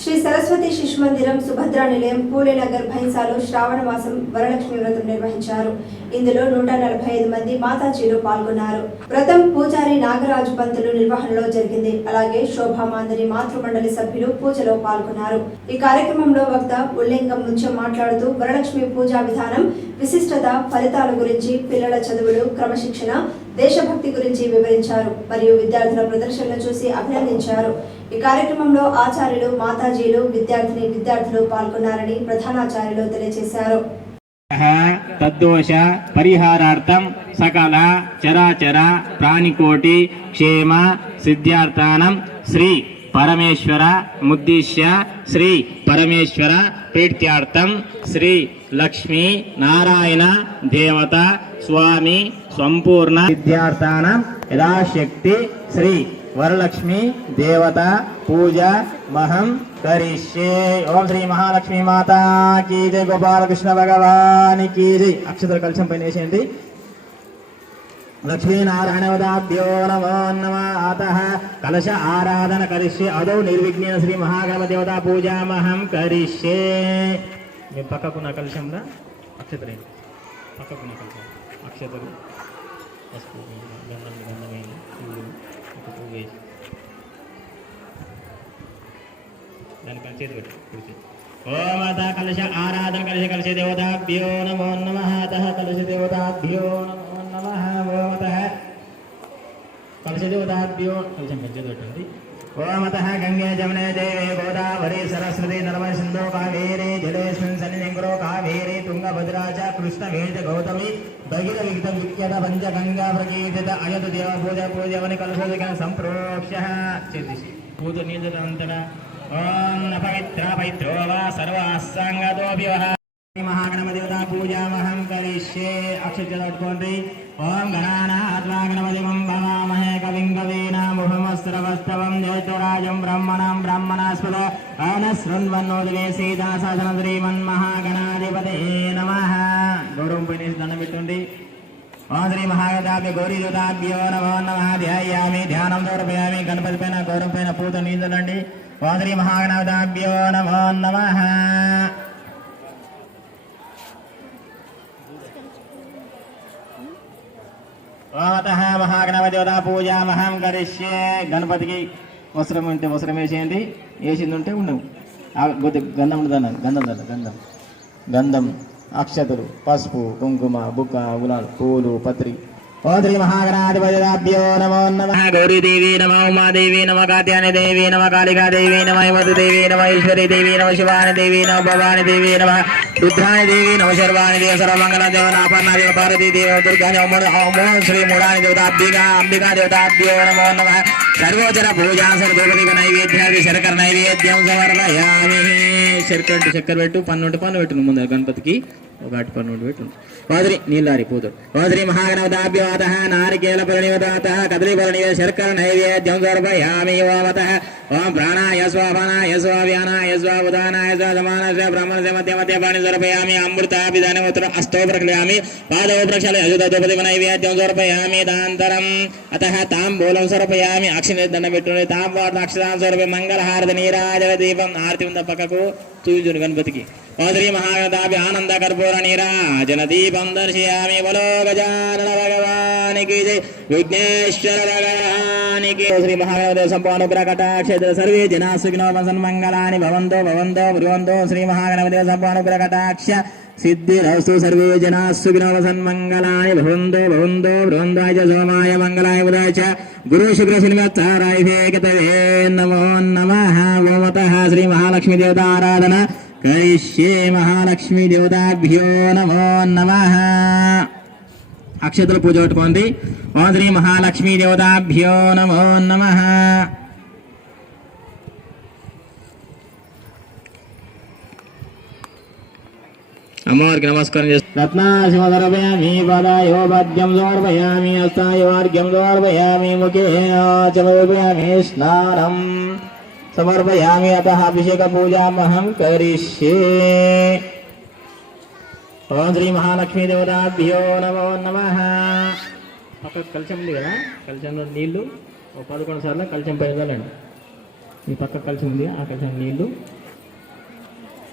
శ్రీ సరస్వతి శిశు మందిరం సుభద్ర నిలయం పూలేనగర్ భైంసాలో శ్రావణ మాసం వరలక్ష్మి వ్రతం నిర్వహించారు. ఇందులో నూట నలభై ఐదు మంది మాతాజీలు పాల్గొన్నారు. వ్రతం పూజారి నాగరాజు పంతులు నిర్వహణలో జరిగింది. అలాగే శోభామాందరి మాతృమండలి సభ్యులు పూజలో పాల్గొన్నారు. ఈ కార్యక్రమంలో వక్త ఉల్లింగం ముత్యం మాట్లాడుతూ వరలక్ష్మి పూజా విధానం విశిష్టత ఫలితాల గురించి పిల్లల చదువులు క్రమశిక్షణ దేశభక్తి గురించి వివరించారు. మరియు విద్యార్థుల ప్రదర్శనలు చూసి అభినందించారు. ఈ కార్యక్రమంలో ఆచార్యులు మాతాజీలు విద్యార్థిని విద్యార్థులు పాల్గొన్నారని ప్రధానాచార్యులు తెలియజేశారు. తద్దోష పరిహారార్థం సకల చరాచర ప్రాణికోటి క్షేమ సిద్ధార్థానం శ్రీ పరమేశ్వర ముద్దిశ్య శ్రీ పరమేశ్వర ప్రీత్యార్థం శ్రీ లక్ష్మీ నారాయణ దేవత స్వామి సంపూర్ణ విద్యార్థానం యథాశక్తి శ్రీ వరలక్ష్మి దేవత పూజ మహం కరిష్యే. ఓం శ్రీ మహాలక్ష్మి మాత కీజై గోపాలకృష్ణ భగవాని కీజై అక్షతల కలశం పైన వేసేయండి. లక్ష్మీనారాయణవదాభ్యో నమో నమ అత కలశ ఆరాధన కరిష్యే అదౌ నిర్విఘ్నేన శ్రీ మహాగణదేవతా పూజామహం కరిష్యే మీ పక్కకున్న కలశంలో అక్షతలు పక్కకున్న కలశం అక్షతలు పసుపు గంధం గంధమైన వేయండి ఒక పువ్వు వేసి దానిపైన చేతి పెట్టు కుడిచి. ఓమత కలశ ఆరాధన కలశ కలశ దేవతాభ్యో నమో నమ. అత కలశ దేవతాభ్యో నమో నమ ఓమత కలశ కొంచెం పెద్దది పెంచి పెట్టండి ఓమత గంగే జమునే దేవే గోదావరి సరస్వతి నర్మ సింధు కావేరి జలేస్మిన్ సన్నిధింగురో కావేరి తుంగభద్రా చ కృష్ణ వేద గౌతమి భగిర విహిత విఖ్యత పంచ గంగా ప్రకీర్తిత అయతు దేవ పూజ పూజవని కలశోదక సంప్రోక్ష్య. చేసి పూజ నిజంతర ఓం న పవిత్ర పవిత్రో వా సర్వాసాంగతోపి మహాగణమ మహాగణపతివతా పూజామహం కరిష్యే. అక్షర పట్టుకోండి ఓం గణానా కవీనాముహమస్రవస్తవం బ్రహ్మణం బ్రహ్మణాం బ్రహ్మణాస్పద అనశృణ్వన్నోదిలే సీతాసాధన శ్రీమన్మహాగణాధిపతే నమ గౌరవం పైన దండం పెట్టుండి ఓం శ్రీ మహాగణాభ్య గౌరీ దుతాభ్యో నమో నమ ధ్యాయామి ధ్యానం దూరపయామి గణపతి పైన గౌరవం పైన పూత నీందండి ఓం శ్రీ మహాగణాభ్యో నమో నమ ఓమతః మహాగణపతివత పూజామహం కరిష్యే గణపతికి వస్త్రం ఉంటే వస్త్రం వేసేయండి వేసింది ఉంటే ఉండవు కొద్ది గంధం ఉండదన్న గంధం దాన్ని గంధం. గంధం అక్షతలు పసుపు కుంకుమ బుక్క గులాలు పూలు పత్రి. ఓ శ్రీ మహాగణాధిపతిభ్యో నమో నమ గౌరీదేవి నమ ఉమాదేవి నమ కాత్యానిదేవి నమ కాళికాదేవి నమ యువతి నమ ఈశ్వరీదేవి నమ శివాని దేవి నమ భవాని దేవి నమ రుద్రాని దేవి నమ శర్వాణి దేవ సర్వమంగళ దేవ నాపర్ణ దేవ భారతీ దేవ దుర్గా శ్రీ మూడాని దేవతాభ్యగా అంబికా దేవతాభ్యో నమో నమ. సర్వోచర పూజా సర్వోపదిక నైవేద్యాది శరకర నైవేద్యం సమర్పయామి. శర్కర చక్కెర పెట్టు పన్ను పన్ను పెట్టు ముందు గణపతికి. ఒక అటు పన్ను ఉంటే పెట్టు వాదిరి నీళ్ళారి పోతాడు వాదిరి మహాగణవదాభ్యోత నారికేల పరిణివదాత కదలి పరిణివ శర్కర నైవేద్యం సమర్పయామి ఓమత ఓం ప్రాణాయ స్వాపానాయ స్వావ్యానాయ స్వాబుధానాయ స్వాసమానాయ బ్రాహ్మణ మధ్య మధ్య పాణి సమర్పయామి అమృతాభిధానమోత్తరం అస్తో ప్రక్లయామి పాదవ ప్రక్షాళయ అజుతోపతి నైవేద్యం సమర్పయామి దాంతరం. అత తాంబూలం సమర్పయామి అక్షిని దండం పెట్టుకుని తాంబూల అక్షరాన్ని సమర్పి మంగళహారతి నీరాజల దీపం ఆరతి ఉంద పక్కకు చూపించును గణపతికి. ఓ శ్రీ మహాగణాభి ఆనంద కర్పూర నీరాజన దీపం దర్శయామి బలో గజానన భగవానికి జై. విఘ్నేశ్వర భగవానికి శ్రీ మహాగణపతి సంపూర్ణ ప్రకటాక్షేత్ర సర్వే జనా సుఖినో సన్మంగళాని భవంతో భవంతో భ్రువంతో శ్రీ మహాగణపతి సంపూర్ణ ప్రకటాక్ష సిద్ధిరస్తు సర్వే జనా సుఖినో సన్మంగళాని భవంతో భవంతో భ్రువంతాయ చ సోమాయ మంగళాయ బుధాయ చ. గురు శుక్ర శ్రీమత్తారాయ నమో నమ. ఓమత శ్రీ మహాలక్ష్మీ దేవతా ఆరాధన కైష్యే మహాలక్ష్మీ దేవతాభ్యో నమో నమ అక్షతలు పూజ పెట్టుకోండి ఓం శ్రీ మహాలక్ష్మీ దేవతాభ్యో నమో నమ అమ్మవారికి నమస్కారం చేస్తాను రత్నాశివదర్భయామి పదాయో పద్యం సమర్పయామి హస్తాయో అర్ఘ్యం సమర్పయామి ముఖే స్నానం సమర్పయామి అత అభిషేక పూజామహం కరిష్యే. ఓం శ్రీ మహాలక్ష్మీ దేవతాభ్యో నమో నమ. పక్క కలిసం ఉంది కదా? కలిసంలో నీళ్ళు ఓ పదకొండు సార్లు కలిసం పైన ఈ పక్క కలిసి ఉంది ఆ కలిసం నీళ్ళు.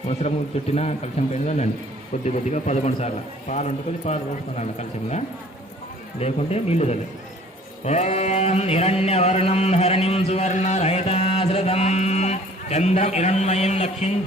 వస్త్రము చుట్టిన కలిసం పైన కొద్ది కొద్దిగా పదకొండు సార్లు. పాలు వండుకొని పాలు పోసుకున్నాను కలిసంగా లేకుంటే నీళ్ళు తల్లి ఓం హిరణ్యవర్ణం హరణిం సువర్ణ चन्द्रम् चन्द्रकिरण्मयं लक्ष्मीं